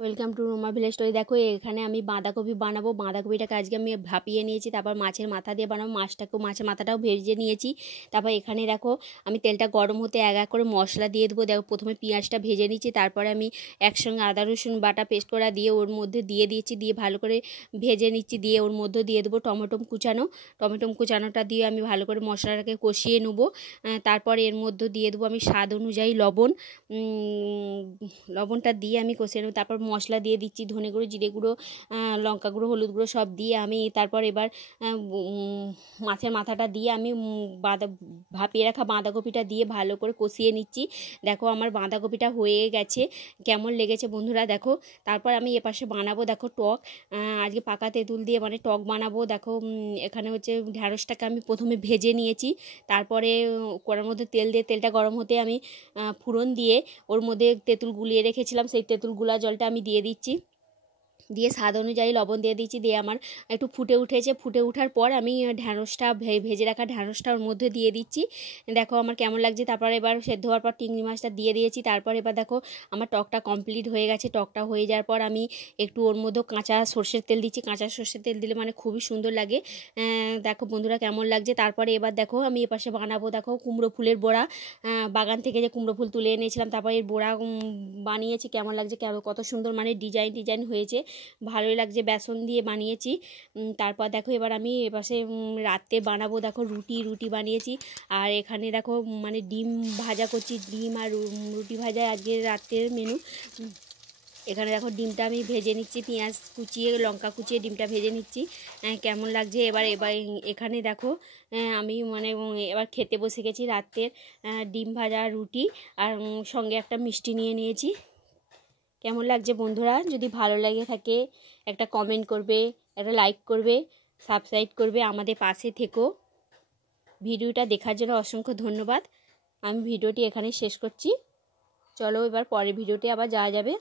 Welcome to Ruma village story. দেখো এখানে আমি বাঁধাকপি বানাবো। বাঁধাকপিটাকে আজকে আমি ভাপিয়ে নিয়েছি, তারপর মাছের মাথা দিয়ে বানাবো। মাছের মাথাটাও ভেজে নিয়েছি। তারপর এখানে দেখো আমি তেলটা গরম হতে এক এক করে মশলা দিয়ে দেবো। দেখো প্রথমে পেঁয়াজটা ভেজে নিচ্ছি, তারপরে আমি একসঙ্গে আদা রসুন বাটা পেস্ট করা দিয়ে ওর মধ্যে দিয়ে দিয়েছি, দিয়ে ভালো করে ভেজে নিচ্ছি। দিয়ে ওর মধ্যে দিয়ে দেবো টমেটো কুচানোটা দিয়ে আমি ভালো করে মশলাটাকে কষিয়ে নেবো। তারপর এর মধ্যে দিয়ে দেবো আমি স্বাদ অনুযায়ী লবণটা দিয়ে আমি কষিয়ে নেবো। তারপর মশলা দিয়ে দিচ্ছি, ধনে গুঁড়ো, জিরে গুঁড়ো, লঙ্কা গুঁড়ো, হলুদ গুঁড়ো সব দিয়ে আমি তারপর এবার মাছের মাথাটা দিয়ে আমি ভাপিয়ে রাখা বাঁধাকপিটা দিয়ে ভালো করে কষিয়ে নিচ্ছি। দেখো আমার বাঁধাকপিটা হয়ে গেছে। কেমন লেগেছে বন্ধুরা দেখো। তারপর আমি এপাশে বানাবো দেখো টক। আজকে পাকা তেঁতুল দিয়ে মানে টক বানাবো। দেখো এখানে হচ্ছে ঢ্যাঁড়সটাকে আমি প্রথমে ভেজে নিয়েছি, তারপরে কড়ার মধ্যে তেল দিয়ে তেলটা গরম হতে আমি ফোড়ন দিয়ে ওর মধ্যে তেঁতুল গুলিয়ে রেখেছিলাম, সেই তেঁতুল গুলা জলটা আমি দিয়ে দিচ্ছি। দিয়ে স্বাদ অনুযায়ী লবণ দিয়ে দিচ্ছি। দিয়ে আমার একটু ফুটে উঠেছে। ফুটে ওঠার পর আমি ঢ্যাঁড়সটা ভেজে রাখা ঢ্যাঁড়সটা ওর মধ্যে দিয়ে দিচ্ছি। দেখো আমার কেমন লাগছে। তারপর এবার সেদ্ধ হওয়ার পর চিংড়ি মাছটা দিয়ে দিয়েছি। তারপর এবার দেখো আমার টকটা কমপ্লিট হয়ে গেছে। টকটা হয়ে যাওয়ার পর আমি একটু ওর মধ্যে কাঁচা সর্ষের তেল দিচ্ছি। কাঁচা সর্ষের তেল দিলে মানে খুবই সুন্দর লাগে। দেখো বন্ধুরা কেমন লাগছে। তারপরে এবার দেখো আমি এপাশে বানাবো দেখো কুমড়ো ফুলের বড়া। বাগান থেকে যে কুমড়ো ফুল তুলে এনেছিলাম, তারপর এর বড়া বানিয়েছি। কেমন লাগছে, কত সুন্দর মানে ডিজাইন হয়েছে, ভালোই লাগছে। বেসন দিয়ে বানিয়েছি। তারপর দেখো এবার আমি এপাশে রাতে বানাবো দেখো রুটি বানিয়েছি। আর এখানে দেখো মানে ডিম ভাজা করছি। ডিম আর রুটি ভাজা আজকে রাতের মেনু। এখানে দেখো ডিমটা আমি ভেজে নিচ্ছি, পেঁয়াজ কুচিয়ে লঙ্কা কুচিয়ে ডিমটা ভেজে নিচ্ছি। কেমন লাগছে। এবার এখানে দেখো আমি মানে এবার খেতে বসে গেছি রাতের ডিম ভাজা রুটি আর সঙ্গে একটা মিষ্টি নিয়ে নিয়েছি। কেমন লাগছে বন্ধুরা। যদি ভালো লাগে থাকে একটা কমেন্ট করবে, একটা লাইক করবে, সাবস্ক্রাইব করবে, আমাদের পাশে থেকো। ভিডিওটা দেখার জন্য অসংখ্য ধন্যবাদ। আমি ভিডিওটি এখানে শেষ করছি। চলো এবার পরের ভিডিওটি আবার যাওয়া যাবে।